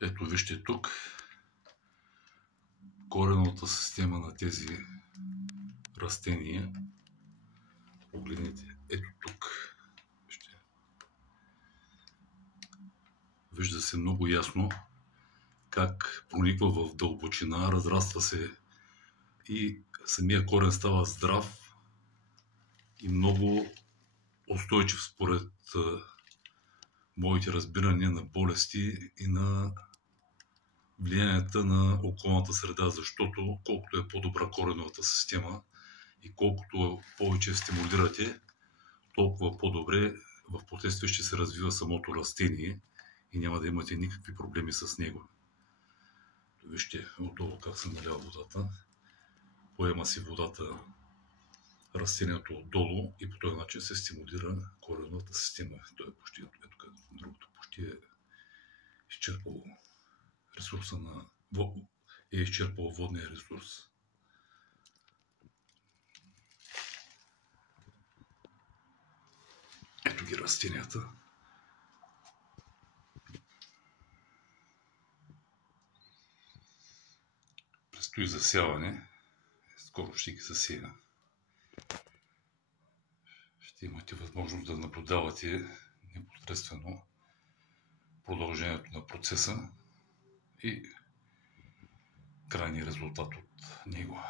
Ето вижте тук кореновата система на тези растения. Погледнете, ето тук. Вижда се много ясно как прониква в дълбочина, разраства се и самия корен става здрав и много устойчив според моите разбирания на болести и на влиянията на околната среда, защото колкото е по-добра кореновата система и колкото повече стимулирате, толкова по-добре в последствие ще се развива самото растение и няма да имате никакви проблеми с него. Вижте отдолу как се налява водата. Поема си водата растението отдолу и по този начин се стимулира кореновата система. Той е почти, ето другото почти е изчерпало ресурса на е изчерпал водния ресурс. Ето ги растенията. Предстои засяване. Скоро ще ги засея. Ще имате възможност да наблюдавате непосредствено продължението на процеса и крайния резултат от него.